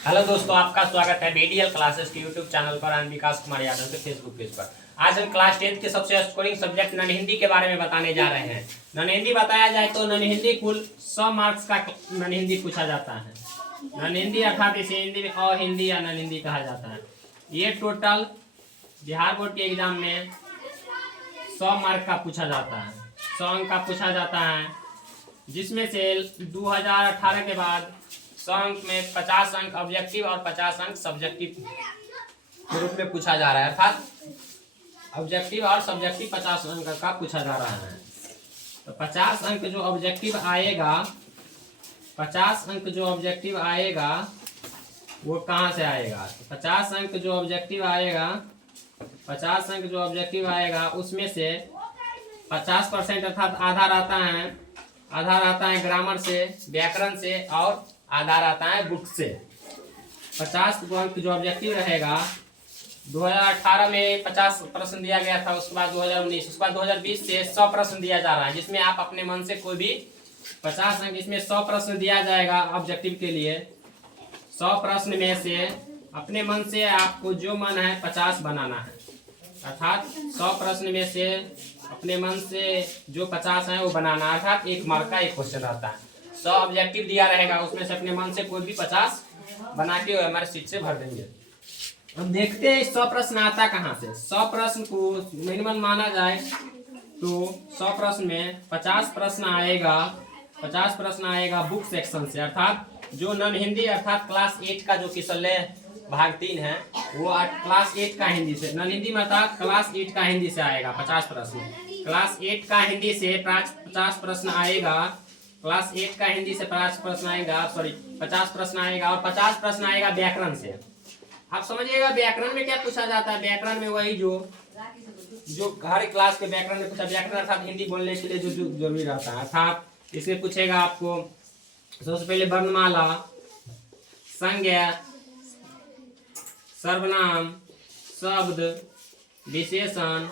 Hello दोस्तों, आपका स्वागत है बीडीएल क्लासेस के यूट्यूब चैनल पर एंड विकास कुमार यादव के फेसबुक पेज पर। आज हम क्लास 10th के सबसे स्कोरिंग सब्जेक्ट नन हिंदी के बारे में बताने जा रहे हैं। नन हिंदी बताया जाए तो नन हिंदी कुल 100 मार्क्स का नन हिंदी पूछा जाता है। नन हिंदी अर्थात इसे हिंदी में अ हिंदी या नन हिंदी कहा जाता है। ये टोटल बिहार बोर्ड के एग्जाम में 100 मार्क का पूछा जाता है, 100 अंक का पूछा जाता है, जिसमें से 2018 के बाद 100 अंक में 50 अंक ऑब्जेक्टिव और 50 अंक सब्जेक्टिव के रूप में पूछा जा रहा है। अर्थात ऑब्जेक्टिव और सब्जेक्टिव 50 अंक का पूछा जा रहा है। तो 50 अंक जो ऑब्जेक्टिव आएगा, 50 अंक जो ऑब्जेक्टिव आएगा वो कहाँ से आएगा? तो 50 अंक जो ऑब्जेक्टिव आएगा, 50 अंक जो ऑब्जेक्टिव आएगा उसमें से 50% अर्थात आधा रहता है ग्रामर से, व्याकरण से, और आधा रहता है बुक से। 50 अंक जो ऑब्जेक्टिव रहेगा, 2018 में 50 प्रश्न दिया गया था, उसके बाद 2019, उसके बाद 2020 से 100 प्रश्न दिया जा रहा है, जिसमें आप अपने मन से कोई भी 50 अंक, इसमें 100 प्रश्न दिया जाएगा ऑब्जेक्टिव के लिए। 100 प्रश्न में से अपने मन से आपको जो मन है 50 बनाना है। अर्थात 100 प्रश्न में से अपने मन से जो 50 है वो बनाना, अर्थात 1 मार्क का एक क्वेश्चन रहता है। 100 ऑब्जेक्टिव दिया रहेगा, उसमें से अपने मन से कोई भी 50 बना के हमारे सीट से भर देंगे। अब देखते हैं 100 प्रश्न आता कहाँ से। 100 प्रश्न को मिनिमम माना जाए तो 100 प्रश्न में 50 प्रश्न आएगा, 50 प्रश्न आएगा बुक सेक्शन से, अर्थात जो नन हिंदी अर्थात क्लास 8 का जो किसले भाग 3 है वो क्लास 8 का हिंदी से, नन हिंदी में अर्थात क्लास 8 का हिंदी से आएगा 50 प्रश्न। क्लास 8 का हिंदी से 50 प्रश्न आएगा, क्लास 8 का हिंदी से 50 प्रश्न आएगा, 50 प्रश्न आएगा, और 50 प्रश्न आएगा व्याकरण से। आप समझिएगा व्याकरण में क्या पूछा जाता है। व्याकरण में वही जो हर क्लास के व्याकरण में पूछा, व्याकरण अर्थात हिंदी बोलने के लिए जो जरूरी रहता है। अर्थात इसमें पूछेगा आपको सबसे पहले वर्णमाला, संज्ञा, सर्वनाम, शब्द, विशेषण,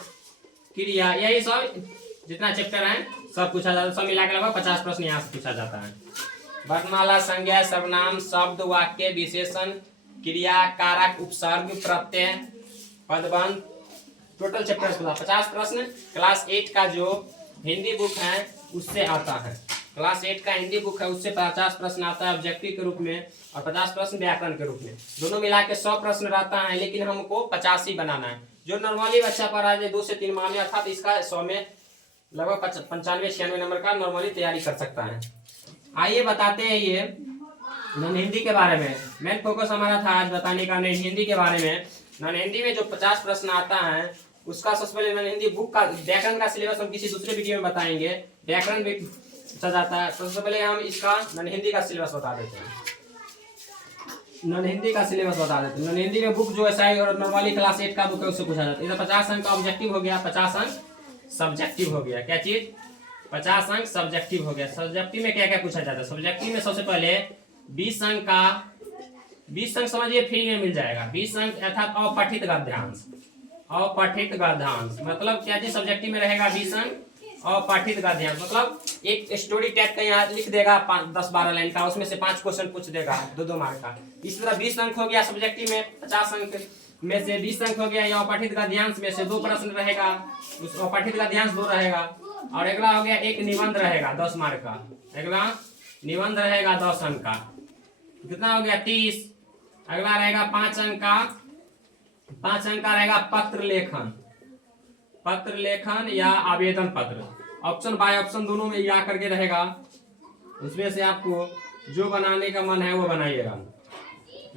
क्रिया, यही सब जितना चैप्टर है सब पूछा जाता है। सब मिला के लगभग 50 प्रश्न यहाँ से पूछा जाता है। वर्णमाला, संज्ञा, सर्वनाम, शब्द, वाक्य, विशेषण, क्रिया, कारक, उपसर्ग, प्रत्यय, पदबंध, टोटल चैप्टर 50 प्रश्न क्लास 8 का जो हिंदी बुक है उससे आता है। क्लास 8 का हिंदी बुक है उससे 50 प्रश्न आता है ऑब्जेक्टिव के रूप में, और 50 प्रश्न व्याकरण के रूप में। दोनों मिला के 100 प्रश्न रहता है, लेकिन हमको 50 ही बनाना है। जो नॉर्मली बच्चा पढ़ा जाए 2 से 3 माह में, अर्थात इसका 100 में लगभग 95-96 नंबर का नॉर्मली तैयारी कर सकता है। आइए बताते हैं ये नन हिंदी के बारे में। मेन फोकस हमारा था आज बताने का नन हिंदी के बारे में। नन हिंदी में जो 50 प्रश्न आता है उसका सबसे पहले नन हिंदी बुक का व्याकरण का सिलेबस हम किसी दूसरे वीडियो में बताएंगे। व्याकरण भी पूछा जाता है। सबसे पहले हम इसका नन हिंदी का सिलेबस बता देते हैं। नन हिंदी का सिलेबस बता देते हैं। नन हिंदी में बुक जो है और नॉर्मली क्लास 8 का बुक है उससे पूछा जाता है। इधर 50 अंक का ऑब्जेक्टिव हो गया, 50 अंक सब्जेक्टिव हो गया। क्या चीज? 50 अंक सब्जेक्टिव हो गया। सब्जेक्टिव में क्या क्या पूछा जाता है? सब्जेक्टिव में सबसे पहले 20 अंक का, 20 अंक समझिए फ्री में मिल जाएगा। 20 अंक अर्थात अपठित गद्यांश। अपठित गद्यांश मतलब क्या चीज सब्जेक्टिव में रहेगा? 20 अंक अपठित गद्यांश मतलब एक स्टोरी टाइप का यहाँ लिख देगा 10-12 लाइन का, उसमें से 5 क्वेश्चन पूछ देगा 2-2 मार्क का। इस तरह 20 अंक हो गया सब्जेक्टिव में। 50 अंक में से 20 अंक हो गया। या अपठित गद्यांश में से 2 प्रश्न रहेगा, उस अपठित गद्यांश 2 रहेगा। और अगला हो गया एक निबंध रहेगा 10 मार्क का। अगला निबंध रहेगा 10 अंक का, कितना हो गया? 30। अगला रहेगा 5 अंक का, 5 अंक का रहेगा पत्र लेखन, पत्र लेखन या आवेदन पत्र। ऑप्शन बाय ऑप्शन दोनों में या करके रहेगा। उसमें से आपको जो बनाने का मन है वो बनाइएगा।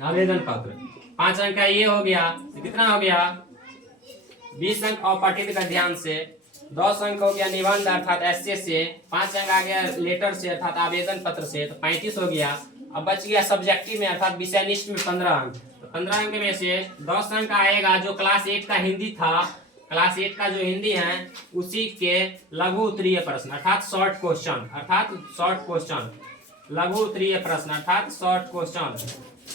आवेदन पत्र 5 अंक का ये हो गया। तो कितना हो गया? 20 अंक अपठित गद्यांश से, 10 अंक हो गया निबंध अर्थात एस्से से, 5 अंक आ गया लेटर से अर्थात आवेदन पत्र से, तो 35 हो गया। अब बच गया सब्जेक्टिव में अर्थात विषयनिष्ठ में 15 अंक। तो 15 अंक में से 10 अंक आएगा जो क्लास 8 का हिंदी था। क्लास 8 का जो हिंदी है उसी के लघु उत्तरीय प्रश्न अर्थात शॉर्ट क्वेश्चन, अर्थात शॉर्ट क्वेश्चन, लघु उत्तरीय प्रश्न अर्थात शॉर्ट क्वेश्चन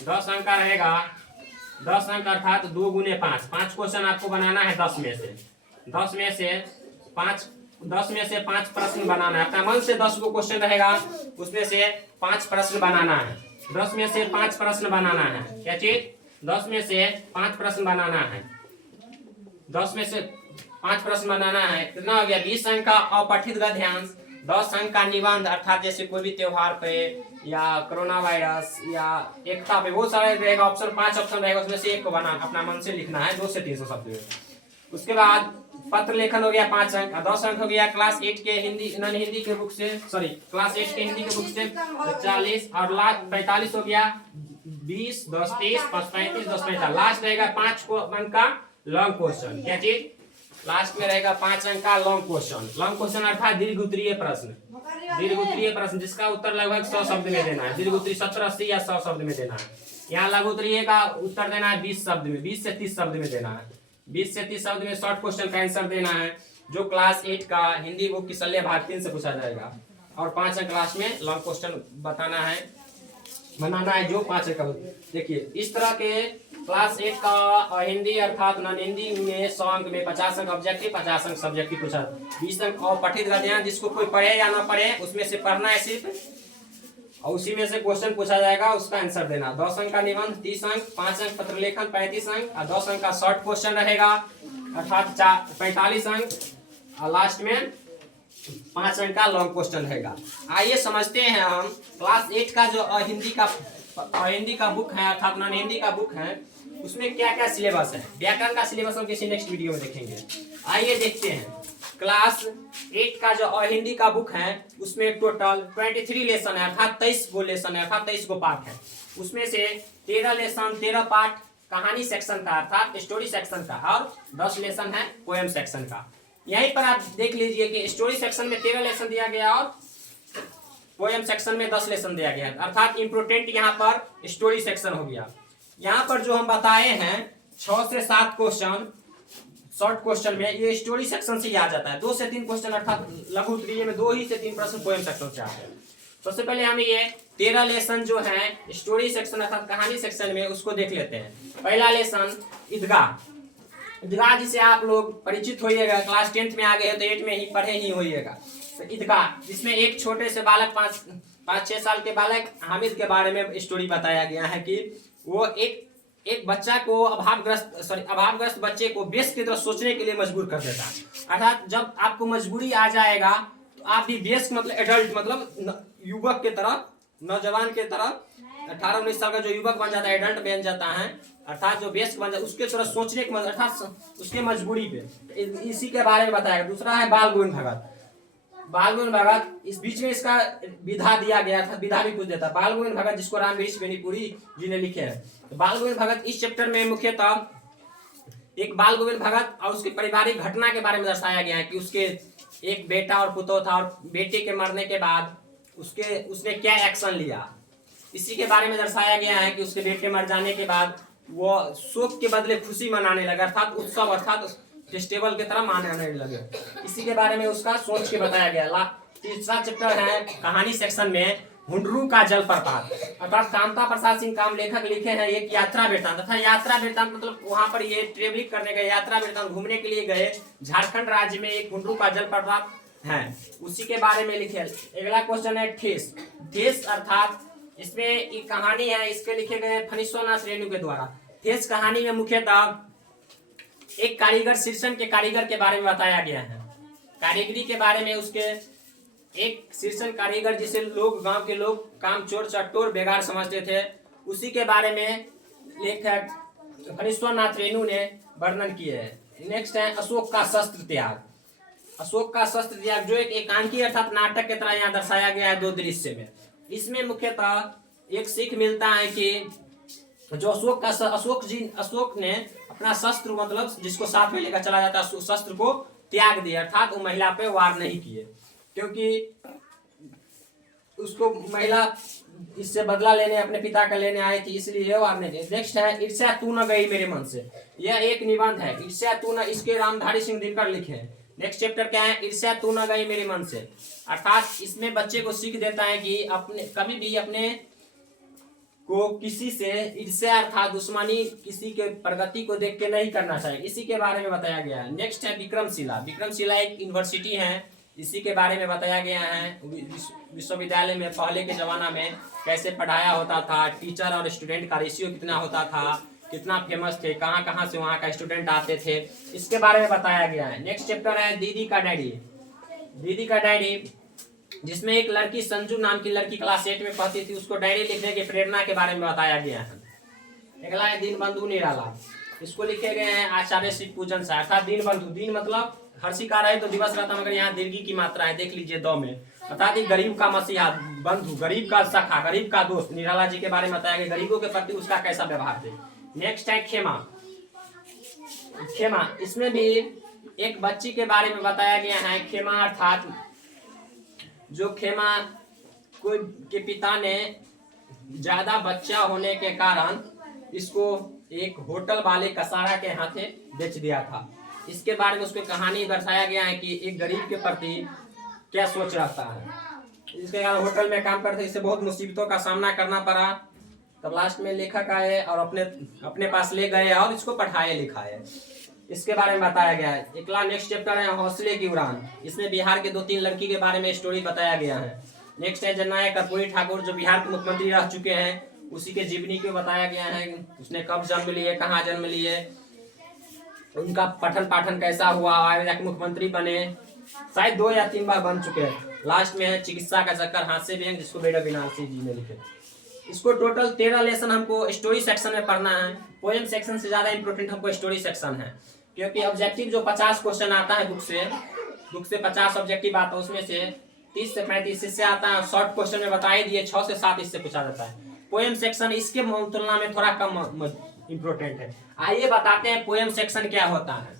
10 अंक का रहेगा। 10 अंक अर्थात 2 गुने 5, 5 क्वेश्चन आपको बनाना है 10 में से। 10 में से 5 प्रश्न बनाना है। अपना मन से 10 गो क्वेश्चन रहेगा, उसमें से 5 प्रश्न बनाना है। 10 में से 5 प्रश्न बनाना है। क्या चीज? 10 में से 5 प्रश्न बनाना है। 10 में से 5 प्रश्न बनाना है। कितना हो गया? 20 अंक का अपठित गद्यांश, 10 अंक का निबंध, अर्थात जैसे कोई भी त्योहार पे या कोरोना वायरस या एकता पे, बहुत सारे रहेगा ऑप्शन, 5 ऑप्शन रहेगा, उसमें से एक को बना अपना मन से लिखना है 2 से 300 शब्द में। उसके बाद पत्र लेखन हो गया 5 अंक, 10 अंक हो गया क्लास 8 के हिंदी नॉन हिंदी के बुक से, सॉरी क्लास 8 के हिंदी के बुक से 40, और लास्ट 45 हो गया 20, 10 30, 5 35, 10 45, लास्ट रहेगा 5 अंक का लॉन्ग क्वेश्चन। क्या चीज? लास्ट में रहेगा 5 अंक का लॉन्ग क्वेश्चन। लॉन्ग क्वेश्चन अर्थात दीर्घ उत्तरीय प्रश्न, दीर्घ उत्तरीय प्रश्न जिसका उत्तर लगभग 100 शब्द में देना है। दीर्घ उत्तरीय 70 80 या 100 शब्द में देना है। यहाँ लघु उत्तरीय का उत्तर देना है 20 शब्द में, 20 से 30 शब्द में देना है। 20 से 30 शब्द में शॉर्ट क्वेश्चन का आंसर देना है, जो क्लास 8 का हिंदी बुक की शल्य भाग 3 से पूछा जाएगा। और 5 अंक क्लास में लॉन्ग क्वेश्चन बनाना है जो 5 अंक का। देखिए इस तरह के क्लास 8 का हिंदी अर्थात नॉन हिंदी में 100 अंक में 50 अंक ऑब्जेक्टिव, 50 अंक सब्जेक्टिव पूछा, 20 अंक और पठित गद्यांश, जिसको कोई पढ़े या ना पढ़े उसमें से पढ़ना है सिर्फ, और उसी में से क्वेश्चन पूछा जाएगा, उसका आंसर देना। 10 अंक का निबंध 30 अंक, 5 अंक पत्र लेखन 35 अंक, और 10 अंक का शॉर्ट क्वेश्चन रहेगा अर्थात 45 अंक, और लास्ट में 5 अंक का लॉन्ग क्वेश्चन रहेगा। आइए समझते हैं हम क्लास 8 का जो हिंदी का बुक है अर्थात नॉन हिंदी का बुक है, उसमें क्या क्या सिलेबस है। व्याकरण का सिलेबस हम किसी नेक्स्ट वीडियो में देखेंगे। आइए देखते हैं क्लास 8 का जो हिंदी का बुक है उसमें टोटल 23 लेसन है अर्थात 23 गो लेसन है अर्थात 23 गो पार्ट है। उसमें से 13 लेसन 13 पार्ट कहानी सेक्शन का अर्थात स्टोरी सेक्शन का, और 10 लेसन है पोएम सेक्शन का। यहीं पर आप देख लीजिए कि स्टोरी सेक्शन में 13 लेसन दिया गया और पोएम सेक्शन में 10 लेसन दिया गया, अर्थात इम्पोर्टेंट यहाँ पर स्टोरी सेक्शन हो गया। यहाँ पर जो हम बताए हैं 6 से 7 क्वेश्चन शॉर्ट क्वेश्चन में, ये स्टोरी सेक्शन से ही आ जाता है। 2 से 3 क्वेश्चन अर्थात लघु उत्तरीय में 2 ही से 3 प्रश्न पोएम सेक्शन से आते हैं। सबसे पहले हम ये 13 लेसन जो है स्टोरी सेक्शन अर्थात कहानी सेक्शन में, उसको देख लेते हैं। पहला लेसन ईदगाह। ईदगाह जिसे आप लोग परिचित होइएगा, क्लास 10th में आ गए हो तो 8 में ही पढ़े ही होइएगा। तो ईदगाह जिसमें एक छोटे से बालक 5-6 साल के बालक हामिद के बारे में स्टोरी बताया गया है कि वो एक बच्चा को अभावग्रस्त बच्चे को बेस की तरह सोचने के लिए मजबूर कर देता है। अर्थात जब आपको मजबूरी आ जाएगा तो आप भी बेस मतलब एडल्ट मतलब युवक के तरह, नौजवान के तरह 18-19 साल का जो युवक बन जाता है, एडल्ट बन जाता है, अर्थात जो बेस बन जाता है उसके तरह सोचने के अर्थात उसके मजबूरी पे, इसी के बारे में बताया। दूसरा है बाल गोविंद भगत। बाल गोविंद भगत इस बीच में इसका विधा दिया गया था, विधा भी पूछ देता। बाल गोविंद भगत जिसको रामवीर बेनीपुरी जी ने लिखे हैं। तो बाल गोविंद भगत इस चैप्टर में मुख्यतः एक बाल गोविंद भगत और उसकी पारिवारिक घटना के बारे में दर्शाया गया है कि उसके एक बेटा और पुतोह था, और बेटे के मरने के बाद उसने क्या एक्शन लिया, इसी के बारे में दर्शाया गया है कि उसके बेटे मर जाने के बाद वो शोक के बदले खुशी मनाने लगा, अर्थात उत्सव अर्थात फेस्टिवल की तरह मनाने लगे। इसी के बारे में उसका सोच के बताया गया। तीसरा चैप्टर है कहानी सेक्शन में हुंडरू का जलप्रपात, अर्थात कामता प्रसाद सिंह काम लेखक लिखे हैं एक यात्रा वृत्तांत, तथा यात्रा वृत्तांत मतलब वहां पर ये ट्रेवलिंग करने गए, यात्रा वृत्तांत घूमने के लिए गए झारखंड राज्य में एक हुंडरू का जलप्रपात है, उसी के बारे में लिखे। अगला क्वेश्चन है ठेस। ठेस अर्थात इसमें एक कहानी है, इसके लिखे गए फणीश्वरनाथ रेणु के द्वारा। ठेस कहानी में मुख्यतः एक कारीगर शीर्षण के कारीगर के बारे में बताया गया है, कारीगरी के बारे में। उसके एक शीर्षण कारीगर जिसे लोग गांव के लोग कामचोर चट्टोर बेगार समझते थे, उसी के बारे में लेखक फणीश्वरनाथ रेणु ने वर्णन किए हैं। नेक्स्ट है अशोक का शस्त्र त्याग। अशोक का शस्त्र त्याग जो एक एकांकी अर्थात नाटक की तरह यहाँ दर्शाया गया है 2 दृश्य में। इसमें मुख्यतः एक सीख मिलता है कि जो अशोक ने अपना शस्त्र मतलब जिसको साथ में लेकर चला जाता है शस्त्र को त्याग दिया, अर्थात वो महिला पे वार नहीं किए, क्योंकि उसको महिला इससे बदला लेने अपने पिता का लेने आई थी, इसलिए वार नहीं किए। नेक्स्ट है ईर्ष्या तू न गई मेरे मन से। यह एक निबंध है, ईर्ष्या तू न, इसके रामधारी सिंह दिनकर लिखे हैं। नेक्स्ट चैप्टर क्या है, ईर्ष्या तू न गई मेरे मन से, अर्थात इसमें बच्चे को सीख देता है कि कभी भी अपने को किसी से ईर्ष्या अर्थात दुश्मनी किसी के प्रगति को देख के नहीं करना चाहिए, इसी के बारे में बताया गया है। नेक्स्ट है विक्रमशिला। विक्रमशिला एक यूनिवर्सिटी है, इसी के बारे में बताया गया है। विश्वविद्यालय में पहले के ज़माना में कैसे पढ़ाया होता था, टीचर और स्टूडेंट का रेशियो कितना होता था, कितना फेमस थे, कहाँ कहाँ से वहाँ का स्टूडेंट आते थे, इसके बारे में बताया गया है। नेक्स्ट चैप्टर है दीदी का डैडी। दीदी का डैडी, जिसमें एक लड़की संजू नाम की लड़की क्लास 8 में पढ़ती थी, उसको डायरी लिखने की प्रेरणा के बारे में बताया गया है। अगला है दीनबंधु निराला। इसको लिखे गए हैं आचार्य श्री पूजन से। अर्थात दीनबंधु, दीन मतलब हर्षिका रहे तो दिवस रहता, मगर यहाँ दीर्घी की मात्रा है, देख लीजिए दो में। अर्थात गरीब का मसीहा, बंधु, गरीब का सखा, गरीब का दोस्त, निराला जी के बारे में बताया गया, गरीबों के प्रति उसका कैसा व्यवहार थे। नेक्स्ट है खेमा। खेमा, इसमें भी एक बच्ची के बारे में बताया गया है। खेमा अर्थात जो खेमा कोई के पिता ने ज्यादा बच्चा होने के कारण इसको एक होटल वाले कसारा के हाथे बेच दिया था। इसके बारे में उसमें कहानी दर्शाया गया है कि एक गरीब के प्रति क्या सोच रहता है। इसके कारण होटल में काम करते, इससे बहुत मुसीबतों का सामना करना पड़ा। तब लास्ट में लेखक आए और अपने पास ले गए और इसको पढ़ाए लिखाए। इसके बारे में बताया गया है। अगला नेक्स्ट चैप्टर है हौसले की उड़ान। इसमें बिहार के 2-3 लड़की के बारे में स्टोरी बताया गया है। नेक्स्ट है जननायक कर्पूरी ठाकुर, जो बिहार के मुख्यमंत्री रह चुके हैं, उसी के जीवनी को बताया गया है। उसने कब जन्म लिए, कहाँ जन्म लिए, उनका पठन पाठन कैसा हुआ, आगे जाके मुख्यमंत्री बने, शायद 2 या 3 बार बन चुके हैं। लास्ट में है चिकित्सा का चक्कर, हास्य व्यंग, जिसको बेटा विनाशी जी ने लिखे। इसको टोटल 13 लेसन हमको स्टोरी सेक्शन में पढ़ना है। पोएम सेक्शन से ज्यादा इंपोर्टेंट हमको स्टोरी सेक्शन है, क्योंकि ऑब्जेक्टिव जो 50 क्वेश्चन आता है बुक से 50 ऑब्जेक्टिव आता है, उसमें से 30 से 35 इससे आता है। शॉर्ट क्वेश्चन में बता ही दिए, 6 से 7 इससे पूछा जाता है। पोएम सेक्शन इसके तुलना में थोड़ा कम इम्पोर्टेंट है। आइए बताते हैं पोएम सेक्शन क्या होता है।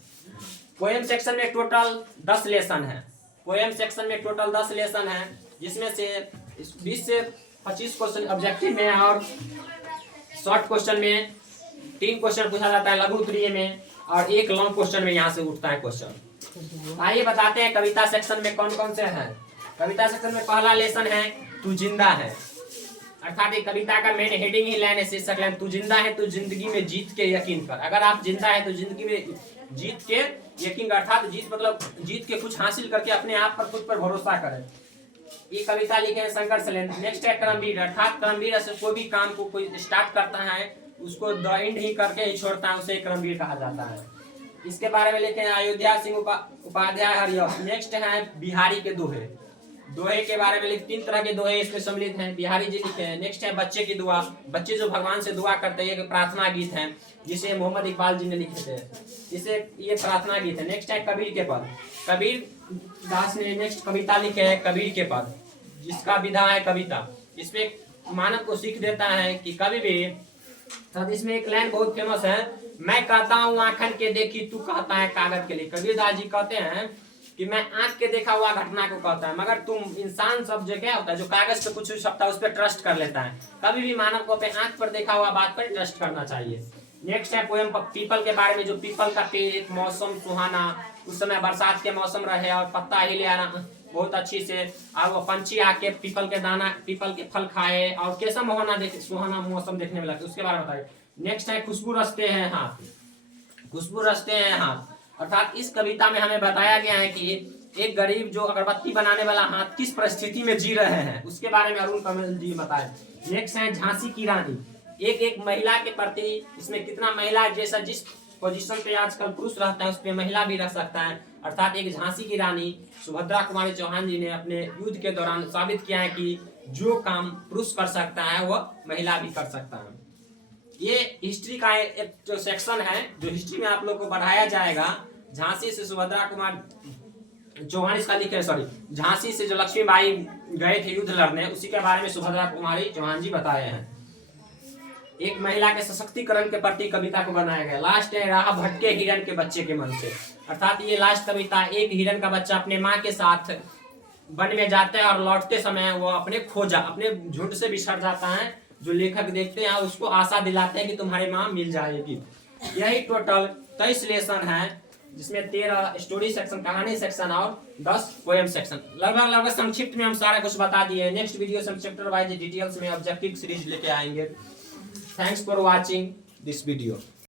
पोएम सेक्शन में टोटल 10 लेसन है। पोएम सेक्शन में टोटल 10 लेसन है, जिसमें से 20 से 25 क्वेश्चन ऑब्जेक्टिव में है और शॉर्ट क्वेश्चन में 3 क्वेश्चन पूछा जाता है लघु उत्तरीय में, और 1 लॉन्ग क्वेश्चन में यहाँ से उठता है क्वेश्चन। आइए बताते हैं कविता सेक्शन में कौन कौन से हैं। कविता सेक्शन में पहला लेसन है तू जिंदा है। अर्थात ये कविता का मेन हेडिंग ही लाइन है, शीर्षक लाइन, तू जिंदा है तो जिंदगी में जीत के यकीन कर। अगर आप जिंदा है तो जिंदगी में जीत के यकीन, अर्थात जीत मतलब जीत के कुछ हासिल करके अपने आप पर, खुद पर भरोसा करें। ये कविता लिखे हैं शंकर सलेन। नेक्स्ट है कर्मवीर। अर्थात कर्मवीर से कोई भी काम को कोई स्टार्ट करता है, उसको द एंड ही करके ही छोड़ता है, उसे कर्मवीर कहा जाता है। इसके बारे में लिखे हैं अयोध्या सिंह उपाध्याय हरियस। नेक्स्ट है बिहारी के दोहे। दोहे के बारे में 3 तरह के दोहे इसमें सम्मिलित हैं, बिहारी जी लिखे हैं। नेक्स्ट है बच्चे की दुआ। बच्चे जो भगवान से दुआ करते हैं, एक प्रार्थना गीत है, जिसे मोहम्मद इकबाल जी ने लिखे थे, इसे ये प्रार्थना गीत है। नेक्स्ट है कबीर के पद। कबीर दास ने नेक्स्ट कविता लिखे है कबीर के पद, जिसका विधा है कविता। इसमें मानव को सीख देता है कि कभी भी, तो इसमें एक लाइन बहुत फेमस है, मैं कहता हूँ आंखन के देखी, तू कहता है कागज के लिए। कबीर दास जी कहते हैं कि मैं आंख के देखा हुआ घटना को कहता है, मगर तुम इंसान सब जो क्या होता है, जो कागज पे कुछ सकता है उस पर ट्रस्ट कर लेता है। कभी भी मानव को अपने आंख पर देखा हुआ बात पर ट्रस्ट करना चाहिए। नेक्स्ट है पोएम पीपल के बारे में। जो पीपल का पेड़, एक मौसम सुहाना, उस समय बरसात के मौसम रहे और पत्ता हिले आना बहुत अच्छी से, और वो पंछी आके पीपल के दाना, पीपल के फल खाए और कैसा सुहाना मौसम देखने में लगे, उसके बारे में बताइए। नेक्स्ट है खुशबू रचते हैं हाथ। खुशबू रचते हैं हाथ। अर्थात इस कविता में हमें बताया गया है कि एक गरीब जो अगरबत्ती बनाने वाला हाथ किस परिस्थिति में जी रहे हैं, उसके बारे में अरुण कमल जी बताए। नेक्स्ट है झांसी की रानी। एक महिला के प्रति, इसमें कितना महिला जैसा जिस पोजीशन पे आजकल पुरुष रहता है, उस पे महिला भी रह सकता है। अर्थात एक झांसी की रानी सुभद्रा कुमारी चौहान जी ने अपने युद्ध के दौरान साबित किया है कि जो काम पुरुष कर सकता है वह महिला भी कर सकता है। ये हिस्ट्री का एक जो सेक्शन है, जो हिस्ट्री में आप लोग को बढ़ाया जाएगा। झांसी से सुभद्रा कुमार चौहान इसका लिखे, झांसी से जो लक्ष्मीबाई गए थे युद्ध लड़ने, उसी के बारे में सुभद्रा कुमारी चौहान जी बताए हैं। एक महिला के सशक्तिकरण के प्रति कविता को बनाया गया। लास्ट है राह भटके हिरण के बच्चे के मन से। अर्थात ये लास्ट कविता, एक हिरण का बच्चा अपने माँ के साथ वन में जाता है और लौटते समय वो अपने झुंड से बिछड़ जाता है। जो लेखक देखते हैं उसको आशा दिलाते हैं कि तुम्हारी माँ मिल जाएगी। यही टोटल 23 लेसन है, जिसमें 13 स्टोरी सेक्शन, कहानी सेक्शन और 10 पोएम सेक्शन। लगभग संक्षिप्त में हम सारा कुछ बता दिए। नेक्स्ट वीडियो से हम चैप्टर वाइज डिटेल्स में ऑब्जेक्टिव सीरीज लेके आएंगे। Thanks for watching this video.